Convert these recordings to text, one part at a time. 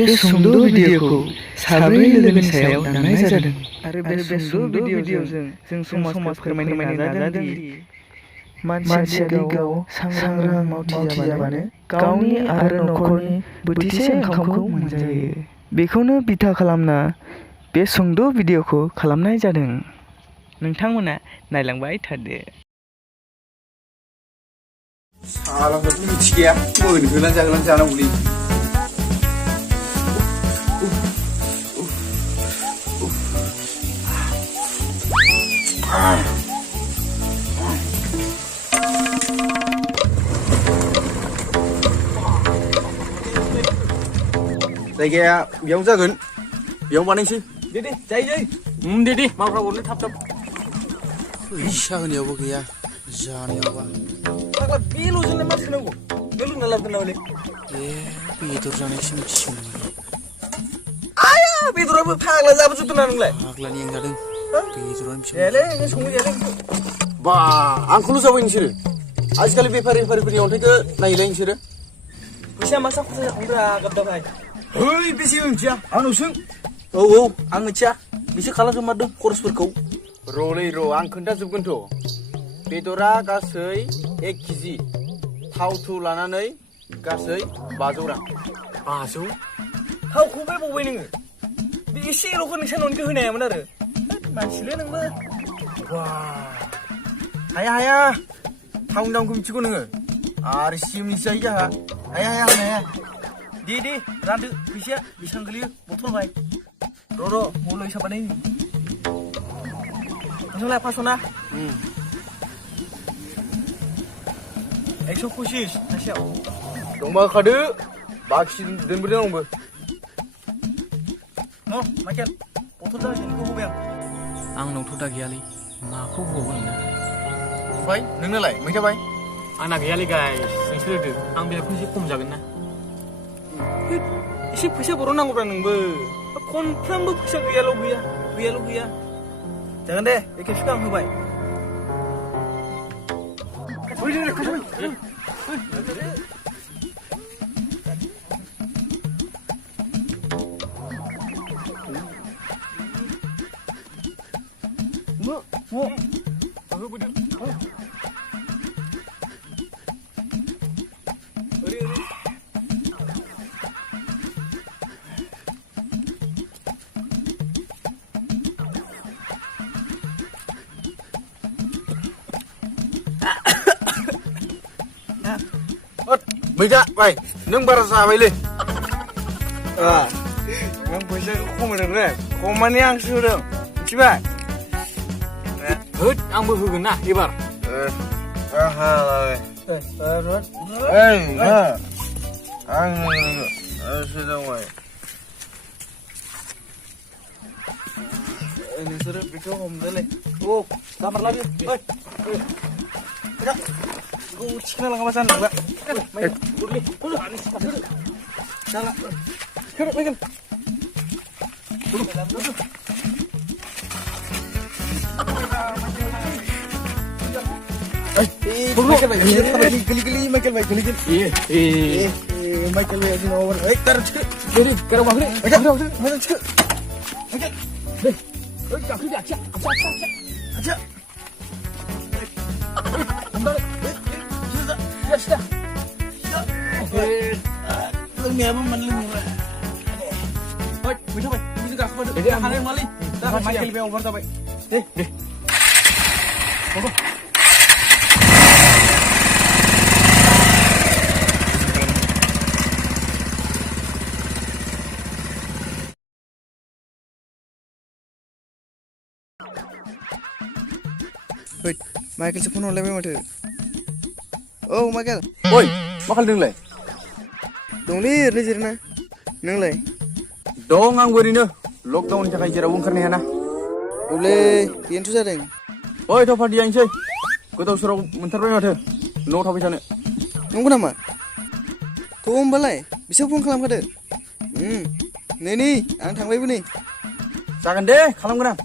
बे सुंद' भिडिअखौ साब्रै लोगोनि सायाव दाननाय जादों आरो बे सुंद' भिडिअजों जों समाजखौ फोरमायनो नाजादों दि मानसिया गाव सांग्रां मावथि जाबानो गावनि आरो न'खरनि बोथिसे ओंखामखौ मोनजायो। बेखौनो बिथा खालामना बे सुंद' भिडिअखौ खालामनाय जादों। नोंथांमोना नायलांबाय थादो। सालांखौथ' मिथिखाया मोनहोलां जागोन जानांगौलै। जायगाया बेयाव जागोन, बेयाव बानायसै। दे जायो दे मावग्रा हरनो थाब थाब। फैसा होनायावबो गैया, जानायावबा फाग्ला बेल'जोंलाय मा सोनांगौ? नों लुना लाबोगोन नामालै? बेदर जानायसो मिथिसिगोन। आया बेदराबो फाग्ला जाबोजोबदों ना नोंलाय? फाग्लानि आं जादों। बेदरानो जायालै नों संनो जायालै। बा आंखौल' जाबाय नोंसोरो। आजिखालि बेफारिफोरनि अन्थाइखौ नायलाय नोंसोरो। फैसाया मा खरसा जाखांदों गाबदाबाय। है बेसे मिथिया आंनाव सों। औ आं मिथिया। बिसो खालामजोबमारदों खरसफोरखौ। र'लै आं खोन्थाजोबगोनथ'। बेदरा गासै 1 केजि, थाव थौ लानानै गासै 500 रां। 500? थावखौ बे बावबाय नोङो? बे एसेल'खौ नोंसा न'निखौ होनो हायामोन आरो। मानसिलै नोंबो। हाया थावनि दामखौ मिथिगौ नोङो? आरो सिमनि जायो जाहा। हाया। दे रानदो फैसाया बेसेबां गोलैयो बथल बाय। र' मौल' हिसाब बानाय। नोंलाय 500 ना? 125 सासेयाव। दंबा होखादो, बाखि दोनबोदों आंबो। माइकेल, बथल जाहाजनिखौ होबाय आं। आंनावथ' दा गैयालै, माखौ होबावगोन ना? ओमफ्राय नोंनालाय मैथा बाय? आंना गैयालै गाइस, नोंसोर होदो। आं बेखौ एसे खम जागोन ना? एसे फैसा बर'नांगौब्रा नोंबो। खनफ्रामबो फैसा गैयाल' गैया। जागोन दे, बे खेबसेखौ आं होबाय। मैदा बाय, नों बारा जाबायलै। नों फैसाखौ खमायदों रे, खमानि आंसो होदों, मिथिबाय? होद, आंबो होगोन ना एबार। नोंसोरो बेखौ हमदोलै। जामारला बेयो। थिखोना लाङाबा जानो नंला। लोंनायाबो मोनलोङो। मैथा बाय, बिदिनो गाखोबा दे हानाय नङालै। माइकेल बे अभार जाबाय। दे माइकेलसो फन हरलायबाय माथो। औ माइकेल। ओइ मा खालामदों नोंलाय? दंलै ओरैनो जिरायना। नोंलाय? दं आंबो ओरैनो। लकडाउननि थाखाय जेरावबो ओंखारनो हायाना। औलै बेनोथ' जादों। ओइ थाव पार्टि जाहैनोसै। गोदाव सोराव मोनथारबाय माथो न'आव थाबाय थानो। नंगौ नामा? थ' होमबालाय बिसोर फन खालामखादो। नै आं थांबायबो नै। जागोन दे, खालामगोन आं।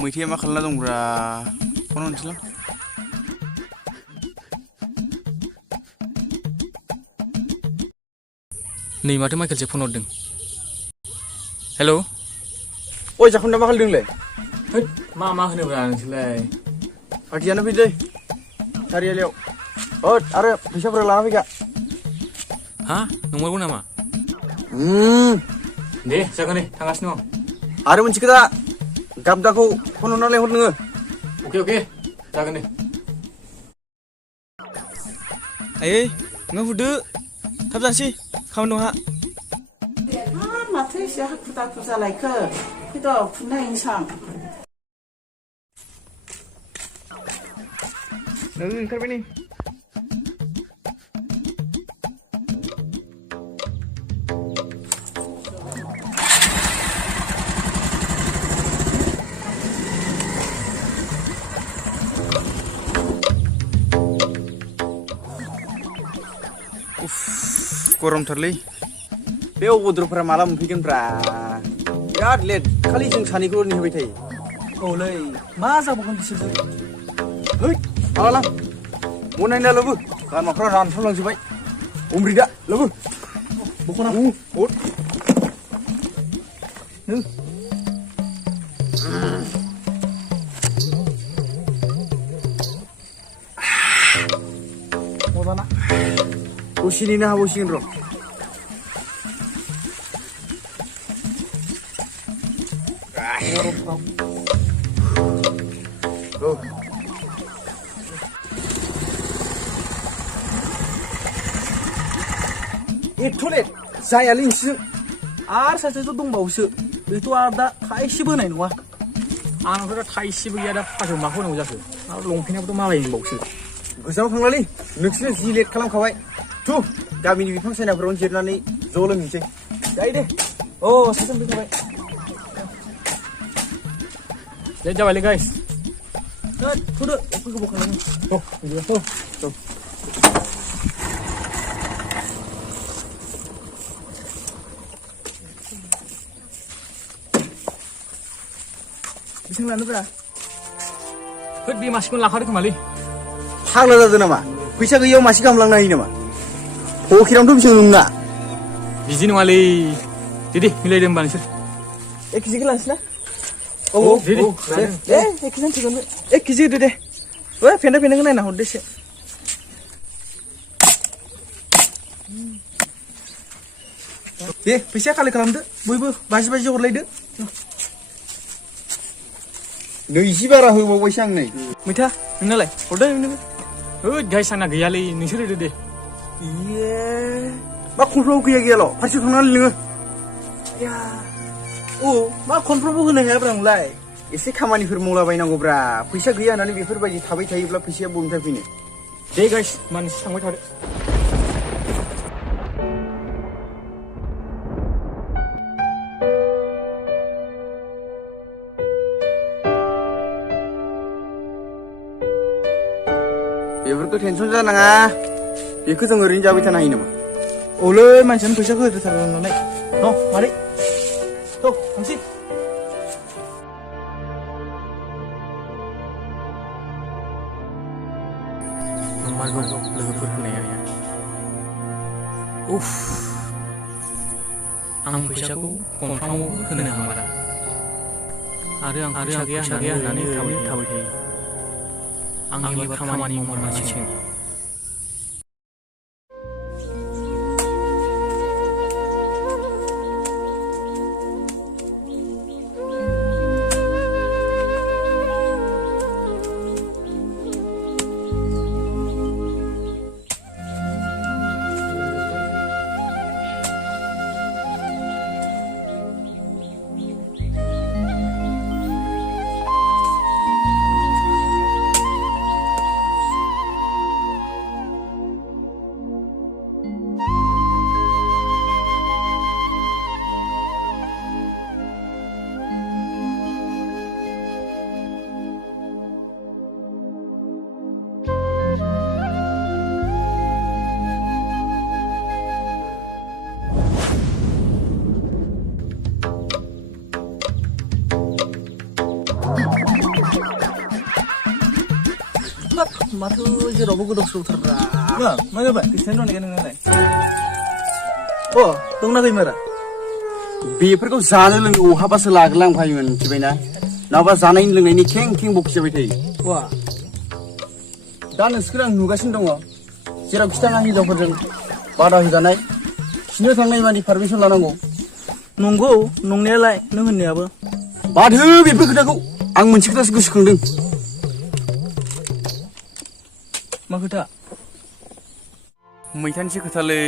मैथाया मा खालामना दंब्रा? फन हरनोसैलां। नै माथो माइकेलसो फन हरदों हेल' अय जाखुन्दा मा खालामदोंलै होद मा होनोब्रा नोंसोरलाय पार्टियानो फैदो सारियालियाव आरो फैसाफोर लाना फैखा हा नंमारगौ नामा दे जागोन दे थांगासिनो दं आरो मोनसे खोथा गाबदाखौ फन हरना लेंहर नोङो अके जागोन दे आयै नों हुदो थाब जानोसै खामानि दंहा माथो एसे हाखु दाखु जालायखो फैद' फुननो नायनोसां ओंखारबाय नै गरमथारलै बे अबद्रफोरा माला मोनफैगोनब्रा बिराद लेट खालि जों सानैखौल' नेहोबाय थायो औलै मा जाबावगोन बिसोरजों है माला बनायना लोबो लामाफ्रा रानथाबलांजोब्बाय अमृता लोबो बख'ना हद मोजाना दसे नेनो हाबावसिगोन र' एथ' लेट जायालै नोंसोरजों आरो सासेथ' दंबावोसो बेथ' आरो दा थाइसेबो होनाय नङा आंनावथ' दा थाइसेबो गैया दा फासआव माखौ होनांगौ जाखो आरो लंपेन्टआबोथ' मालायनि बावसो गोजानाव थांलालै नोंसोरनो जि लेट खालामखाबाय थु गामिनि बिफां सायनाफोरावनो जिरनानै ज' लोंहैसै जायो दे अ सासे फैखाबाय लेट जाबायलै गाइस थुदो एफोरखौ बखालामो बेसेबां लानोब्रा होद बे मासेखौनो लाखादो खोमालै फाग्ला जादों नामा फैसा गैयियाव मासे गाहाम लांनो हायो नामा पकेरावनोथ' बेसेबां नोंना बिदि नङालै दे मिलायदो होमबा नोंसोर 1 केजिखौ लानोसै ना औ दे 1 केजि थोगोन 1 केजि होदो दे फेन्दाखौ नायना हरदो एसे दे फैसाया कालेक्ट खालामदो बयबो बाजि हरलायदो 20 बारा होबावबायसो आं नै मैथा नोंनालाय हरदो नोंनोबो होद गाइस आंना गैयालै नोंसोर होदो दे इये मा खनफ्राव गैयाल' फारसेयाव थांनानै नोङो मा खनफ्रोमबो होनो हायाब्रा नोंलाय एसे खामानिफोर मावलाबायनांगौब्रा फैसा गैया होननानै बेफोरबायदि थाबाय थायोब्ला फैसाया बबेनिफ्राय फैनो दे गाइस मानसि थांबाय थादो बेफोरखौ टेनसन जानाङा बेखौ जों ओरैनो जाबाय थानो हायो नामा औलै मानसियानो फैसाखौ होदोथारो नालाय न' मादै थ' थांसै नंमारगौ लोगोफोर होननाया उफ आं फैसाखौ खनफ्रामावबो होनो हामारा आरो आं फैसा गैया होननानै ओरैनो थाबाय थायो आं एबार खामानि मावनांसिगोन माथो जेरावबो गोदाव सोरावथारब्रा मा जाबाय खृष्टान दं नोंनालाय अ दंना गैमारा बेफोरखौ जानो लोंनो अहाबासो लाग्लांफायोमोन मिथिबायना नङाबा जानायनि लोंनायनि खें खें बखिजाबाय थायो वा दा नोंसोरखौ आं नुगासिनो दङ जेराव खिथाङा हिनजावफोरजों बादा होजानाय खिनो थांनाय मानि पारमिसन लानांगौ नंगौ नंनायालाय नों होननायाबो बाद हो बेफोर खोथाखौ आं मोनसे खोथासो गोसोखांदों मा खोथा मैथानिसो खोथालै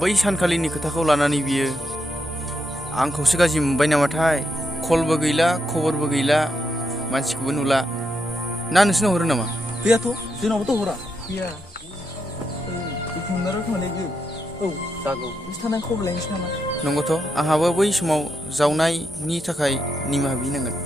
बै सानखालिनि खोथाखौ लानानै बियो आंखौसो गाज्रि मोनबाय नामाथाय कलबो गैला खबरबो गैला मानसिखौबो नुला ना नोंसोरनाव हरो नामा गैयाथ' जोंनावबोथ' हरा गैया दुखु मोननानै खोमालै औ जागौ नोंसोर थानाय खबर लायनोसै नामा नंगौथ' आंहाबो बै समाव जावनायनि थाखाय निमाहा बिनांगोन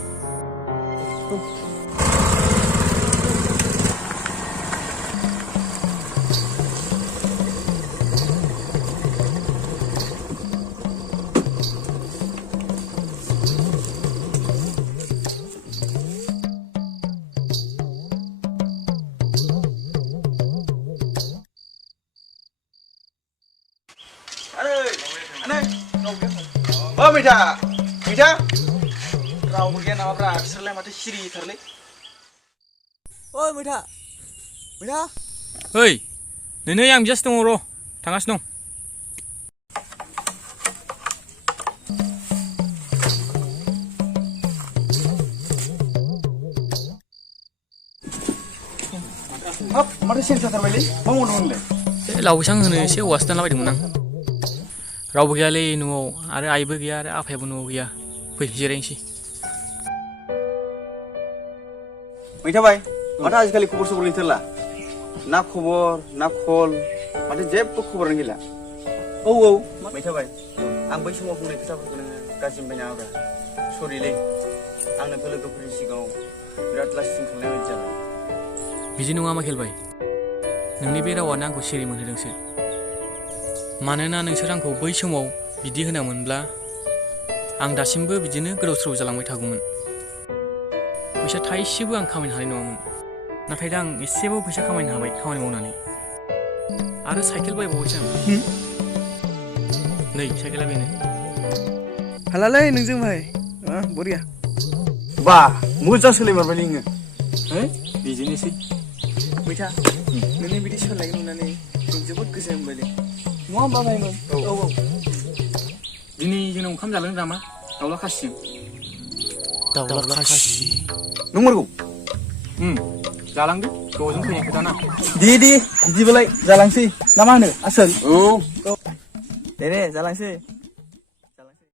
मैथा मैथा रावबो गैया नामाब्रा बिसोरलाय माथो सिरिथारलै ओइ मैथा मैथा ओइ नै आं बियासो दङ र' थांगासिनो दं हाब माथो सेन जाथारबायलै मा मावदोंमोनलाय बे लावबैसां होनो एसे औवासो दानला बायदोंमोन आं रावबो गैयालै न'आव आरो आइबो गैया आरो आफायाबो न'आव गैया फै जिरायनोसै मैथा बाय माथो आजिखालि खबर सबर गैथारला ना खबर ना कल माथो जेबो खबरानो गैला औ मैथा बाय आं बै समाव बुंनाय खोथाफोरखौ नोङो गाज्रि मोनबाय नामाब्रा सरिलै आं नोंखौ लोगोफोरनि सिगाङाव बिराद लास्टिं खालामनाय बायदि जाबाय बिदि नङा माइकेल बाय नोंनि बे रावानो आंखौ सिरि मोनहोदोंसो मानोना नोंसोर आंखौ बै समाव बिदि होनामोनब्ला आं दासिमबो बिदिनो गोदाव सोराव जालांबाय थागौमोन फैसा थाइसेबो आं खामायनो हानाय नङामोन नाथाय दा आं एसेबाबो फैसा खामायनो हाबाय खामानि मावनानै आरो साइकेल बायबावबायसो आं नै साइकेला बेनो हालालै नोंजों भाइ बरिया बा मोजां सोलायमारबाय नोङो बिदिनोसै मैथा नोंनि बिदि सोलायनो नुनानै जों जोबोद गोजोन मोनबायलै नङा होमबा भाइमोन औ दिनै जोंनाव ओंखाम जालांनो नामा दाउला खासिजों दाउला खासि नंमारगौ जालांदो गोबावजों फैनाय खोथा ना दे बिदिबालाय जालांसै ना मा होनो आसोल औ दे जालांसै